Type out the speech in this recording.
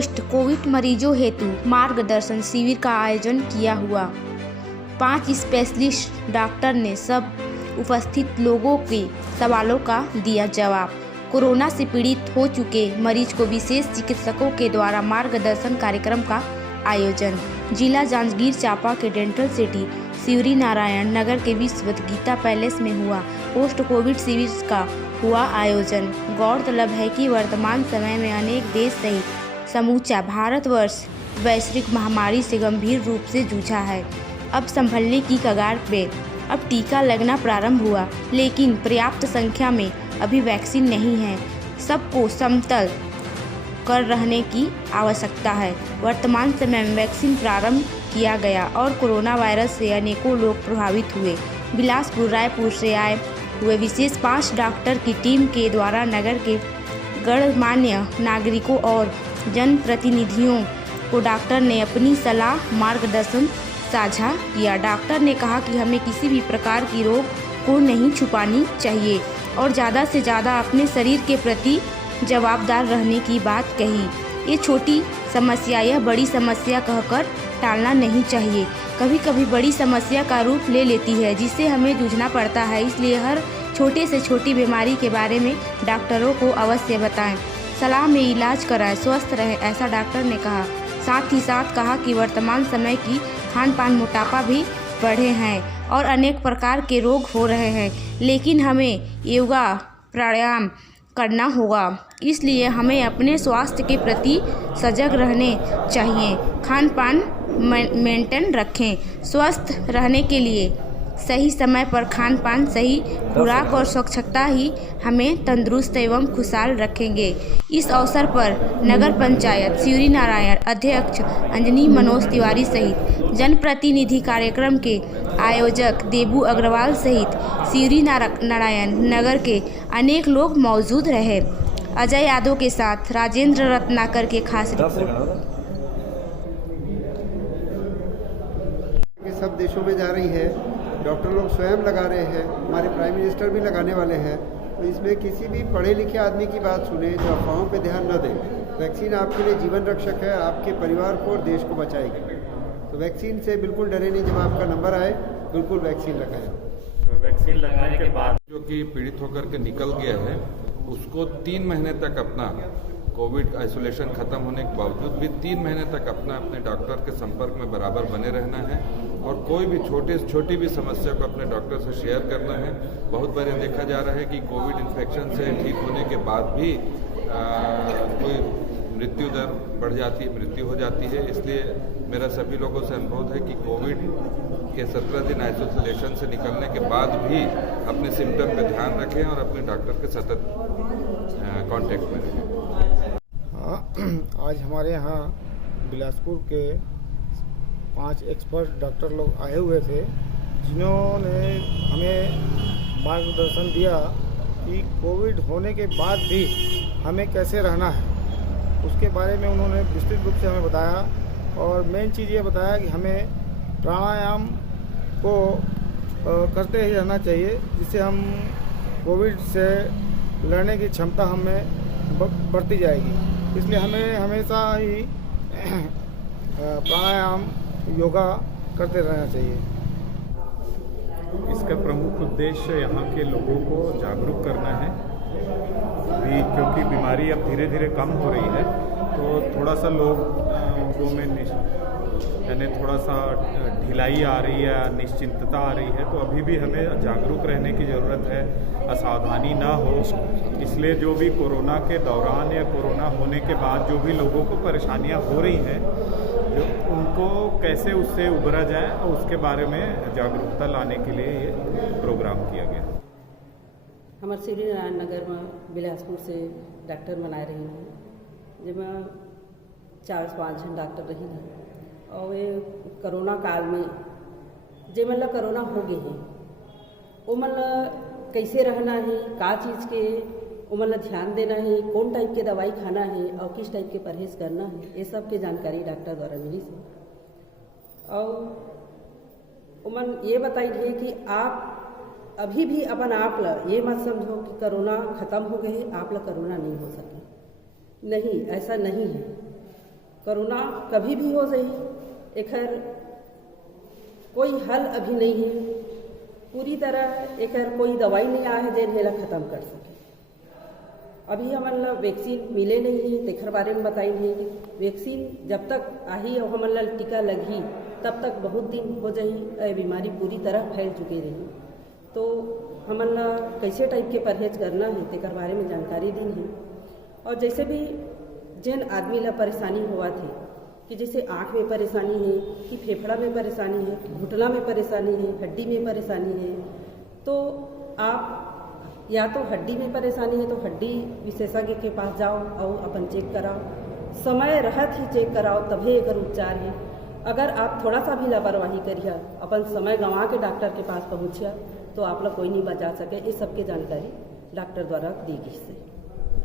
Post Covid मरीजों हेतु मार्गदर्शन शिविर का आयोजन किया हुआ। 5 स्पेशलिस्ट डॉक्टर ने सब उपस्थित लोगों के सवालों का दिया जवाब। कोरोना से पीड़ित हो चुके मरीज को विशेष चिकित्सकों के द्वारा मार्गदर्शन कार्यक्रम का आयोजन जिला जांजगीर चांपा के डेंटल सिटी शिवरी नारायण नगर के विश्व गीता पैलेस में हुआ। पोस्ट कोविड शिविर का हुआ आयोजन। गौरतलब है कि वर्तमान समय में अनेक देश सहित समूचा भारतवर्ष वैश्विक महामारी से गंभीर रूप से जूझा है। अब संभलने की कगार पे अब टीका लगना प्रारंभ हुआ, लेकिन पर्याप्त संख्या में अभी वैक्सीन नहीं है। सबको समतल कर रहने की आवश्यकता है। वर्तमान समय में वैक्सीन प्रारंभ किया गया और कोरोना वायरस से अनेकों लोग प्रभावित हुए। बिलासपुर रायपुर से आए हुए विशेष 5 डॉक्टर की टीम के द्वारा नगर के गणमान्य नागरिकों और जनप्रतिनिधियों को डॉक्टर ने अपनी सलाह मार्गदर्शन साझा किया। डॉक्टर ने कहा कि हमें किसी भी प्रकार की रोग को नहीं छुपानी चाहिए और ज़्यादा से ज़्यादा अपने शरीर के प्रति जवाबदार रहने की बात कही। ये छोटी समस्या यह बड़ी समस्या कहकर टालना नहीं चाहिए। कभी कभी बड़ी समस्या का रूप ले लेती है जिससे हमें जूझना पड़ता है, इसलिए हर छोटे से छोटी बीमारी के बारे में डॉक्टरों को अवश्य बताएं। सलाह में इलाज कराएं, स्वस्थ रहें, ऐसा डॉक्टर ने कहा। साथ ही साथ कहा कि वर्तमान समय की खान पान मोटापा भी बढ़े हैं और अनेक प्रकार के रोग हो रहे हैं, लेकिन हमें योगा प्राणायाम करना होगा, इसलिए हमें अपने स्वास्थ्य के प्रति सजग रहने चाहिए। खान पान मेंटेन रखें। स्वस्थ रहने के लिए सही समय पर खान पान, सही खुराक और स्वच्छता ही हमें तंदुरुस्त एवं खुशहाल रखेंगे। इस अवसर पर नगर पंचायत शिवरी नारायण अध्यक्ष अंजनी मनोज तिवारी सहित जनप्रतिनिधि, कार्यक्रम के आयोजक देबू अग्रवाल सहित शिवरी नारायण नगर के अनेक लोग मौजूद रहे। अजय यादव के साथ राजेंद्र रत्नाकर के खास रिपोर्ट। सब देशों में जा रही है, डॉक्टर लोग स्वयं लगा रहे हैं, हमारे प्राइम मिनिस्टर भी लगाने वाले हैं। तो इसमें किसी भी पढ़े लिखे आदमी की बात सुने जो अफवाहों पे ध्यान न दें। वैक्सीन आपके लिए जीवन रक्षक है, आपके परिवार को और देश को बचाएगी। तो वैक्सीन से बिल्कुल डरे नहीं। जब आपका नंबर आए बिल्कुल वैक्सीन लगाएं। तो वैक्सीन लगाने के बाद जो कि पीड़ित होकर के निकल गया है उसको 3 महीने तक अपना कोविड आइसोलेशन खत्म होने के बावजूद भी 3 महीने तक अपने डॉक्टर के संपर्क में बराबर बने रहना है और कोई भी छोटी भी समस्या को अपने डॉक्टर से शेयर करना है। बहुत बार देखा जा रहा है कि कोविड इन्फेक्शन से ठीक होने के बाद भी कोई मृत्यु दर बढ़ जाती है, मृत्यु हो जाती है। इसलिए मेरा सभी लोगों से अनुरोध है कि कोविड के 17 दिन आइसोलेशन से निकलने के बाद भी अपने सिम्टम पे ध्यान रखें और अपने डॉक्टर के सतत कांटेक्ट में रहें। आज हमारे यहाँ बिलासपुर के 5 एक्सपर्ट डॉक्टर लोग आए हुए थे, जिन्होंने हमें मार्गदर्शन दिया कि कोविड होने के बाद भी हमें कैसे रहना है। उसके बारे में उन्होंने विस्तृत रूप से हमें बताया और मेन चीज़ ये बताया कि हमें प्राणायाम को करते ही रहना चाहिए, जिससे हम कोविड से लड़ने की क्षमता हमें बढ़ती जाएगी। इसलिए हमें हमेशा ही प्राणायाम, योगा करते रहना चाहिए। इसका प्रमुख उद्देश्य यहाँ के लोगों को जागरूक करना है। अभी क्योंकि बीमारी अब धीरे धीरे कम हो रही है, तो थोड़ा सा लोगों में यानी थोड़ा सा ढिलाई आ रही है, निश्चिंतता आ रही है। तो अभी भी हमें जागरूक रहने की ज़रूरत है, असावधानी ना हो। इसलिए जो भी कोरोना के दौरान या कोरोना होने के बाद जो भी लोगों को परेशानियां हो रही हैं, जो उनको कैसे उससे उबरा जाए और उसके बारे में जागरूकता लाने के लिए ये प्रोग्राम किया गया। हमारे शिवरी नारायण नगर में बिलासपुर से डॉक्टर मना रही हूँ, जिसमें 4-5 जन डॉक्टर रही हैं और ये कोरोना काल में जे मतलब कोरोना हो गए हैं वो मतलब कैसे रहना है, का चीज़ के वो मतलब ध्यान देना है, कौन टाइप के दवाई खाना है और किस टाइप के परहेज करना है, ये सब के जानकारी डॉक्टर द्वारा मिली से। और उमन ये बताई है कि आप अभी भी अपन आप ला ये मत समझो कि कोरोना ख़त्म हो गए, आप ला कोरोना नहीं हो सके। नहीं, ऐसा नहीं है। कोरोना कभी भी हो जाई, एकर कोई हल अभी नहीं है। पूरी तरह एकर कोई दवाई नहीं आया है जेन हेला ख़त्म कर सके। अभी हमन ला वैक्सीन मिले नहीं है, तेखर बारे में बताई नहीं कि वैक्सीन जब तक आही और हमन ला टीका लगी तब तक बहुत दिन हो जाही, ये बीमारी पूरी तरह फैल चुकी रही। तो हमन ला कैसे टाइप के परहेज करना है तेकर बारे में जानकारी दी है। और जैसे भी जिन आदमी ला परेशानी हुआ थी कि जैसे आँख में परेशानी है, कि फेफड़ा में परेशानी है, घुटना में परेशानी है, हड्डी में परेशानी है, तो आप या तो हड्डी में परेशानी है तो हड्डी विशेषज्ञ के पास जाओ और अपन चेक कराओ। समय रहत ही चेक कराओ, तभी एकर उपचार है। अगर आप थोड़ा सा भी लापरवाही करिए, अपन समय गंवा के डॉक्टर के पास पहुँचिया, तो आप लोग कोई नहीं बचा सके। इस सब की जानकारी डॉक्टर द्वारा दी गई से।